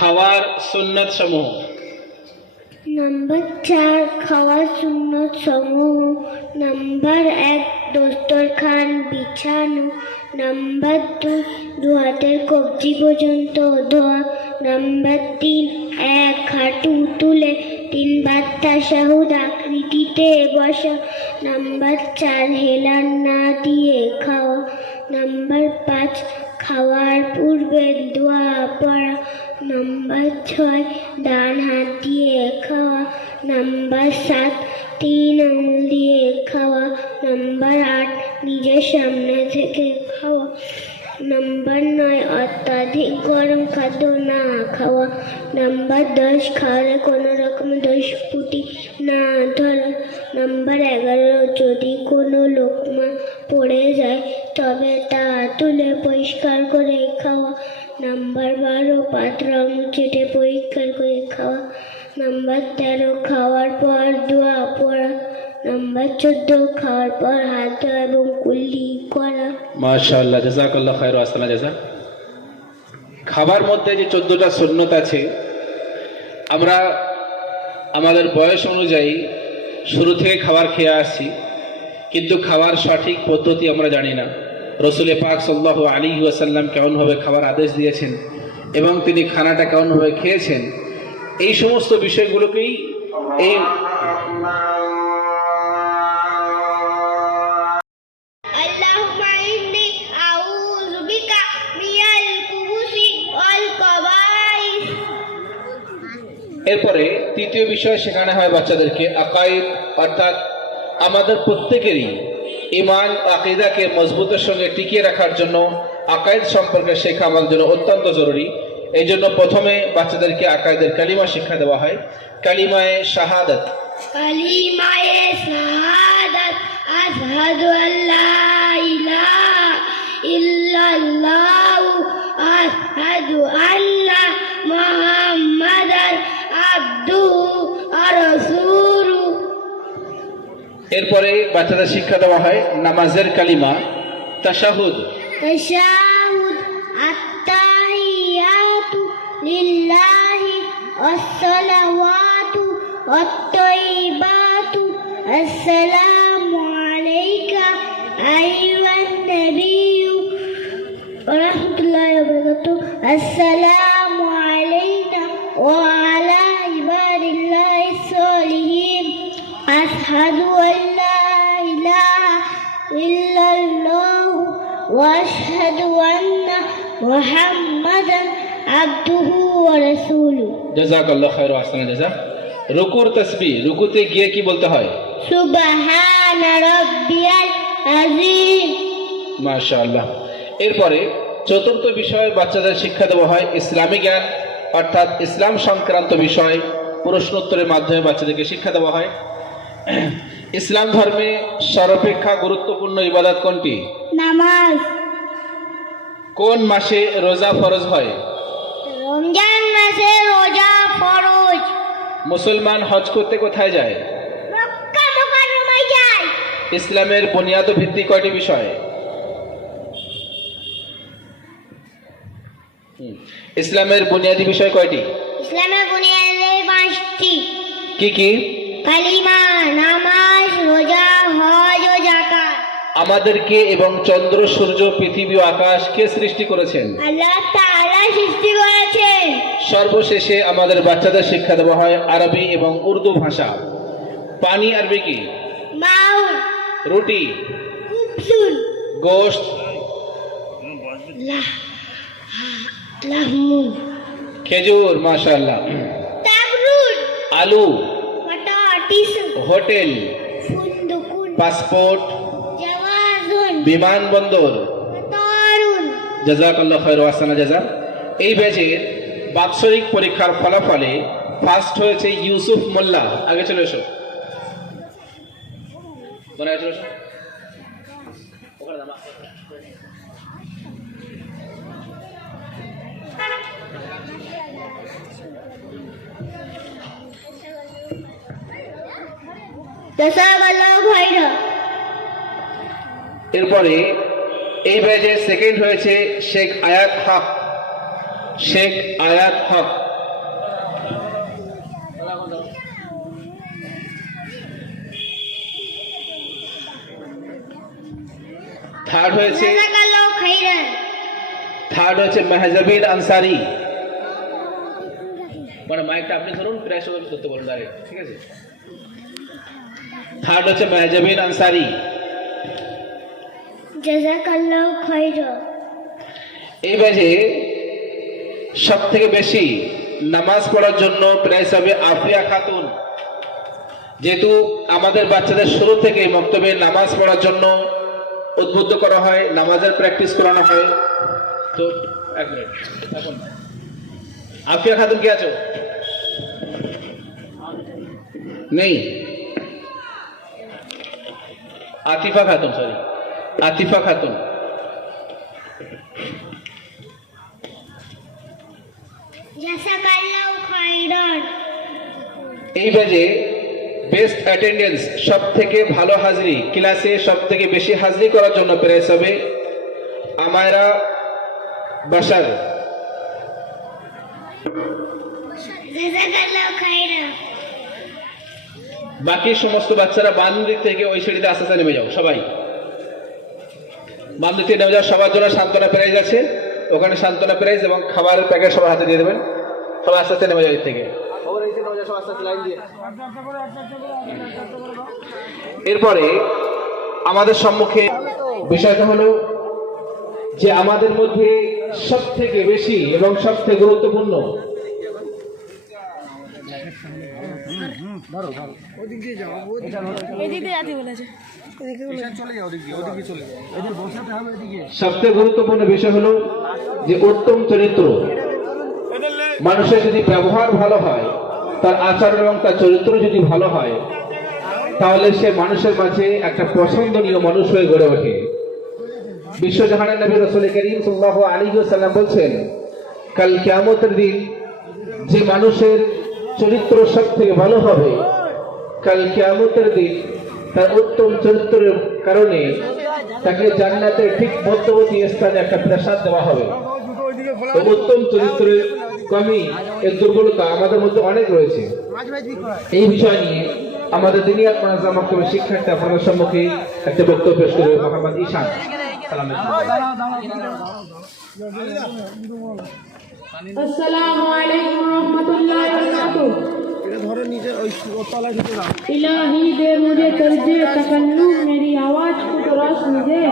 খাওয়ার সুন্নাত সমূহ। নাম্বার 4 খাওয়ার সুন্নত সমূহ। নাম্বার 1 দস্তরখান বিছানো। নাম্বার 2 দু হাতের কবজি পর্যন্ত ধোয়া। নাম্বার 3 এক হাঁটু তুলে 3 বার তাশাহুদ আকৃতিতে বসা। নাম্বার 4 হেলান না দিয়ে খাওয়া। নাম্বার 5 খাওয়ার পূর্বে দোয়া পড়া। নাম্বার 6 ডান হাত দিয়ে খাওয়া। নাম্বার 7 3 আঙুল দিয়ে খাওয়া। নাম্বার 8 নিজের সামনে থেকে খাওয়া। নাম্বার 9 অত্যাধিক গরম খাদ্য না খাওয়া। নাম্বার 10 খাওয়ারে কোনো রকম দোষ ফুটি না ধরা। নাম্বার 11 যদি কোনো লোকমা পড়ে যায় তবে তা তুলে পরিষ্কার করে খাওয়া। নাম্বার 12 পাত্র চেটে পরিষ্কার করে খাওয়া। নাম্বার 13 খাওয়ার পর দোয়া পড়া। নাম্বার 14 খাওয়ার পর হাত ধোয়া এবং কুল্লি করা। মাশাআল্লাহ, জাযাকাল্লাহ খায়র ওয়া আহসানা জাযা। খাবার মধ্যে যে 14টা সুন্নত আছে, আমরা আমাদের বয়স অনুযায়ী শুরু থেকে খাবার খেয়ে আসছি, কিন্তু খাবার সঠিক পদ্ধতি আমরা জানি না। রসুল পাক সাল্লাল্লাহু আলাইহি ওয়াসাল্লাম কেমনভাবে খাবার আদেশ দিয়েছেন এবং তিনি খানাটা কেমনভাবে খেয়েছেন, এই সমস্ত বিষয়গুলোকেই এই এরপরে তৃতীয় বিষয় শেখানো হয় বাচ্চাদেরকে আকাইদ, অর্থাৎ আমাদের প্রত্যেকেরই ঈমান আকীদাকে মজবুতের সঙ্গে টিকিয়ে রাখার জন্য আকাইদ সম্পর্কে শেখা আমাদের জন্য অত্যন্ত জরুরি। এই জন্য প্রথমে বাচ্চাদেরকে আকাইদের কালিমা শিক্ষা দেওয়া হয়। কালিমায়ে শাহাদাত, কালিমায়ে শাহাদাত আশহাদু আল্লা ইলাহা ইল্লাল্লাহু আশহাদু আন্না মুহাম্মাদান আবদুহু ওয়া রাসূলুহু। এরপরে বাচ্চাদের শিক্ষা দেওয়া হয় নামাজের কালিমা তাশাহুদ। তাশাহুদ আত-তাহিয়াতু লিল্লাহি ওয়াস-সালাওয়াতু ওয়াত-তাইয়্যিবাতু আসসালামু আলাইকা আইয়ুহান নাবিয়্যু ওয়া রাহমাতুল্লাহি ওয়া বারাকাতুহু। আসসালামু আলাইনা ওয়া আলা ইবাদিল্লাহিস সালিহিন। আশহাদু আল্লা ইলাহা ইল্লাল্লাহু ওয়া আশহাদু আন্না মুহাম্মাদান আবদুহু ওয়া রাসূলুহু। জাযাকাল্লাহু খায়র ওয়া আহসানা জাযা। রুকুর তাসবিহ, রুকুতে গিয়ে কি বলতে হয়? সুবহানা রাব্বিয়াল আযীম। মাশাআল্লাহ। এরপরে চতুর্থ বিষয় বাচ্চাদের শিক্ষা দেওয়া হয় ইসলামী জ্ঞান, অর্থাৎ ইসলাম সংক্রান্ত বিষয় প্রশ্নোত্তরের মাধ্যমে বাচ্চাদেরকে শিক্ষা দেওয়া হয়। ইসলাম ধর্মে সর্বাপেক্ষা গুরুত্বপূর্ণ ইবাদত কোনটি? নামাজ। কোন মাসে রোজা ফরজ হয়? রমজান মাসে রোজা ফরজ। মুসলমান হজ করতে কোথায় যায়? মক্কা মুকাররমায় যায়। ইসলামের বুনিয়াদ ও ভিত্তি কয়টি বিষয়? ইসলামের বুনিয়াদী বিষয় কয়টি? ইসলামের বুনিয়াদে 5টি। কি কি? কালিমা, নামাজ, রোজা, হজ ও যাকাত। আমাদেরকে এবং চন্দ্র, সূর্য, পৃথিবী ও আকাশ কে সৃষ্টি করেছেন? আল্লাহ তাআলা সৃষ্টি করেছেন। সর্বশেষে আমাদের বাচ্চাদের শিক্ষা দেওয়া হয় আরবি এবং উর্দু ভাষা। পানি আরবি কি? মাউন। রুটি, কুবসুন। গোশত, লাহমুন। খেজুর, মাশাআল্লাহ, তাবরুদ। আলু, মটর, টিসু। হোটেল, ফুন্দুকুন। পাসপোর্ট, জাওয়াজুন। বিমানবন্দর। তারুন। জাযাকাল্লাহু খায়র ওয়া আহসানা জাযা। এই ব্যাচের বাৎসরিক পরীক্ষার ফলাফলে ফার্স্ট হয়েছে ইউসুফ মোল্লা। আগে চলে এসো, চলে এসো। এরপরে এই ব্যাচে সেকেন্ড হয়েছে শেখ আয়াত হক। শেখ আয়াত হক। থার্ড হয়েছে জাযাকাল্লাহু খাইরান। মেহজাবিন আনসারি। মানে মাইকটা আপনি ধরুন, প্রায় সবাই ধরতে বলুন ডাইরেক্ট, ঠিক আছে? থার্ড হচ্ছে মেহজাবিন আনসারি। জাযাকাল্লাহু খাইরান। এই ব্যাচে সব থেকে বেশি নামাজ পড়ার জন্য প্রাইজ হবে আফিয়া খাতুন। যেহেতু আমাদের বাচ্চাদের শুরু থেকে মক্তবে নামাজ পড়ার জন্য উদ্বুদ্ধ করা হয়, নামাজের প্র্যাকটিস করানো হয়, তো এক মিনিট এখন আফিয়া খাতুন কি আছো? নেই। আতিফা খাতুন, সরি, আতিফা খাতুন। জাযাকাল্লাহু খাইরান। এই ব্যাচে বেস্ট অ্যাটেন্ডেন্স, সব থেকে ভালো হাজিরি, ক্লাসে সব থেকে বেশি হাজিরি করার জন্য প্রাইজ হবে আমায়রা বাশার। জাযাকাল্লাহু খাইরান। বাকি সমস্ত বাচ্চারা বাম দিক থেকে ওই সিঁড়িতে আস্তে আস্তে নেমে যাও, সবাই বাম দিক থেকে নেমে যাও। সবার জন্য সান্ত্বনা প্রাইজ আছে, ওখানে সান্ত্বনা প্রাইজ এবং খাবারের প্যাকেট সবার হাতে দিয়ে দেবেন। সবাই আস্তে আস্তে নেমে যাও এর থেকে। এরপরে আমাদের সম্মুখে বিষয়টা হলো যে আমাদের মধ্যে সব থেকে বেশি এবং সব থেকে গুরুত্বপূর্ণ সবচেয়ে গুরুত্বপূর্ণ বিষয় হলো যে উত্তম চরিত্র। মানুষের যদি ব্যবহার ভালো হয়, তার আচরণ এবং তার চরিত্র যদি ভালো হয়, তাহলে সে মানুষের মাঝে একটা পছন্দনীয় মানুষ হয়ে গড়ে ওঠে। বিশ্বজাহানের নবী রাসূল করিম সাল্লাল্লাহু আলাইহি ওয়াসাল্লাম বলছেন, কাল কিয়ামতের দিন যে মানুষের চরিত্র সব থেকে ভালো হবে, কাল কিয়ামতের দিন তার উত্তম চরিত্রের কারণে তাকে জান্নাতের ঠিক মধ্যবর্তী স্থানে একটা প্রাসাদ দেওয়া হবে। তো উত্তম চরিত্রের কমি, এর দুর্বলতা আমাদের মধ্যে অনেক রয়েছে। এই বিষয় নিয়ে আমাদের দিনিয়াত মাদ্রাসা মক্তবের শিক্ষার্থী আপনাদের সম্মুখে একটা বক্তব্য পেশ করবে মোহাম্মদ ঈশান। আসসালামু আলাইকুম ওয়া রাহমাতুল্লাহি ওয়া বারাকাতুহু। इलाही दे मुझे तर्जे तकल्लुम, मेरी आवाज को तो रोशनी दे,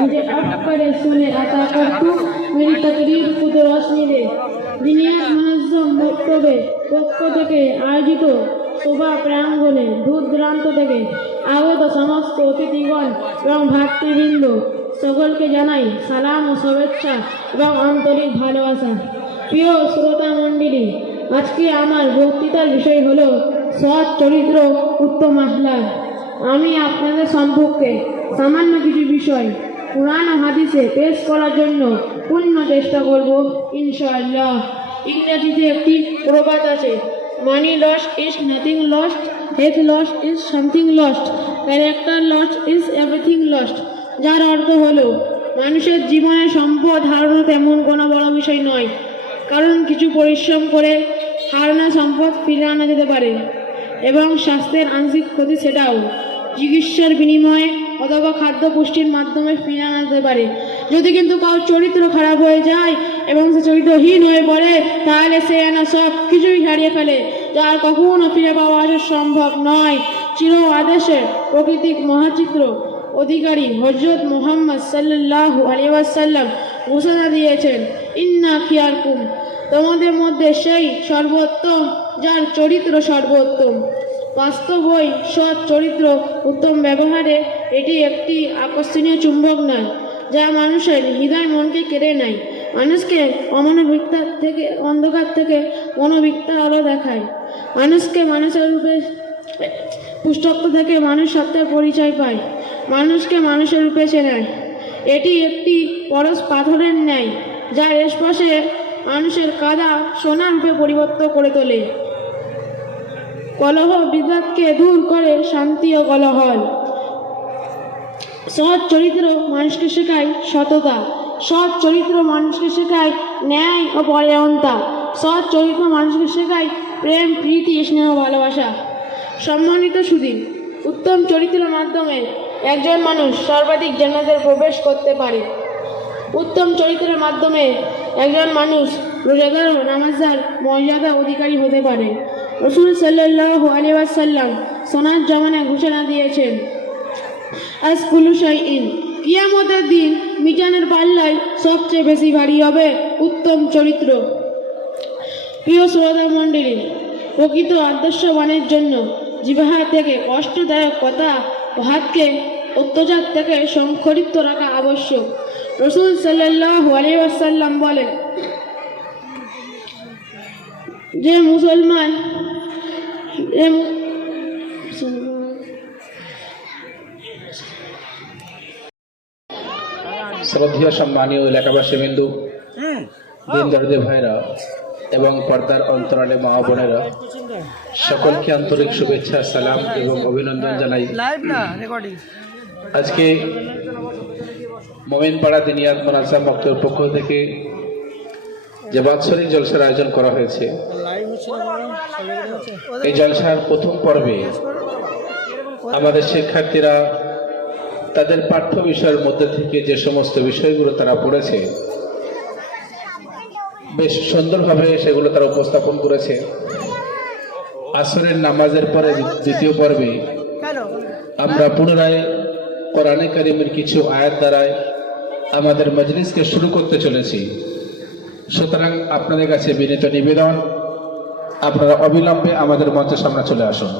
मुझे अब करे सुने अता कर तू, मेरी तकरीर को तो रोशनी दे। দুনিয়ার মুনাজ্জম বক্তব্যে পক্ষ থেকে আয়োজিত শোভা প্রাঙ্গণে দূর দূরান্ত থেকে আগত সমস্ত অতিথিগণ এবং ভাতৃবৃন্দ সকলকে জানাই সালাম ও শুভেচ্ছা এবং আন্তরিক ভালোবাসা। প্রিয় শ্রোতা মণ্ডলী, আজকে আমার বক্তৃতার বিষয় হলো সৎ চরিত্র উত্তম আখলাক। আমি আপনাদের সম্পর্কে সামান্য কিছু বিষয় কুরআন ও হাদিসে পেশ করার জন্য পূর্ণ চেষ্টা করব ইনশাআল্লাহ। ইংরেজিতে একটি প্রবাদ আছে, money lost is nothing lost, health lost is something lost, character lost is everything lost. যার অর্থ হলো মানুষের জীবনে সম্পদ হারানো তেমন কোনো বড় বিষয় নয়, কারণ কিছু পরিশ্রম করে হারানো সম্পদ ফিরে আনা যেতে পারে এবং স্বাস্থ্যের আংশিক ক্ষতি সেটাও চিকিৎসার বিনিময়ে অথবা খাদ্য পুষ্টির মাধ্যমে ফিরে আনা যেতে পারে। যদি কিন্তু কারোর চরিত্র খারাপ হয়ে যায় এবং সে চরিত্রহীন হয়ে পড়ে, তাহলে সে আনা সব কিছুই হারিয়ে ফেলে, যা আর কখনো ফিরে পাওয়া সম্ভব নয়। চির আদেশের প্রকৃতিক মহাচিত্র অধিকারী হযরত মুহাম্মদ সাল্লাল্লাহু আলাইহি ওয়াসাল্লাম ঘোষণা দিয়েছেন, ইন্না খিয়ারকুম, তোমাদের মধ্যে সেই সর্বোত্তম যার চরিত্র সর্বোত্তম। বাস্তবই সৎ চরিত্র উত্তম ব্যবহারে এটি একটি আকর্ষণীয় চুম্বক নয়, যা মানুষের হৃদয় মনকে কেড়ে নেয়, মানুষকে অমনোবিকতার থেকে অন্ধকার থেকে মনোবিকতার আলো দেখায়, মানুষকে মানুষের রূপে পুষ্টত্ব থেকে মানুষ সত্ত্বের পরিচয় পায়, মানুষকে মানুষের রূপে চেনায়। এটি একটি পরশ পাথরের ন্যায়, যা স্পর্শে মানুষের কাদা সোনার রূপে পরিবর্তন করে তোলে, কলহ বিবাদকে দূর করে শান্তি ও কলহল। সৎ চরিত্র মানুষকে শেখায় সততা, সৎ চরিত্র মানুষকে শেখায় ন্যায় ও পরায়ণতা, সৎ চরিত্র মানুষকে শেখায় প্রেম, প্রীতি, স্নেহ, ভালোবাসা। সম্মানিত সুধী, উত্তম চরিত্রের মাধ্যমে একজন মানুষ সর্বাধিক জান্নাতে প্রবেশ করতে পারে। উত্তম চরিত্রের মাধ্যমে একজন মানুষ রোজাদার ও নামাজদার মর্যাদা অধিকারী হতে পারে। রাসূল সাল্লাল্লাহু আলাইহি ওয়াসাল্লাম সোনার জমানায় ঘোষণা দিয়েছেন, আজ কুল্লু শাইইন, কিয়ামতের দিন মিজানের পাল্লায় সবচেয়ে বেশি ভারী হবে উত্তম চরিত্র। প্রিয় শ্রোতা মণ্ডলী, প্রকৃত আদর্শবানের জন্য জিহ্বা থেকে কষ্টদায়ক কথা ও হাতকে অত্যাচার থেকে সংরক্ষিত রাখা আবশ্যক। রাসূল সাল্লাল্লাহু আলাইহি ওয়াসাল্লাম বলেন, যে মুসলমান শ্রদ্ধেয় সম্মানীয় এলাকাবাসী বিন্দু, দিন দর্দে ভাইরা এবং পর্দার অন্তরালে মা বোনেরা, সকলকে আন্তরিক শুভেচ্ছা, সালাম এবং অভিনন্দন জানাই। আজকে মোমিনপাড়া দিনিয়াত মোনাজাম মক্তবের পক্ষ থেকে যে বাৎসরিক জলসার আয়োজন করা হয়েছে, এই জলসার প্রথম পর্বে আমাদের শিক্ষার্থীরা তাদের পাঠ্য বিষয়ের মধ্যে থেকে যে সমস্ত বিষয়গুলো তারা পড়েছে বেশ সুন্দরভাবে সেগুলো তারা উপস্থাপন করেছে। আসরের নামাজের পরে দ্বিতীয় পর্বে আমরা পুনরায় কোরআনে কারিমের কিছু আয়াত দ্বারায় আমাদের মজলিসকে শুরু করতে চলেছি। সুতরাং আপনাদের কাছে বিনীত নিবেদন, আপনারা অবিলম্বে আমাদের মঞ্চের সামনে চলে আসুন।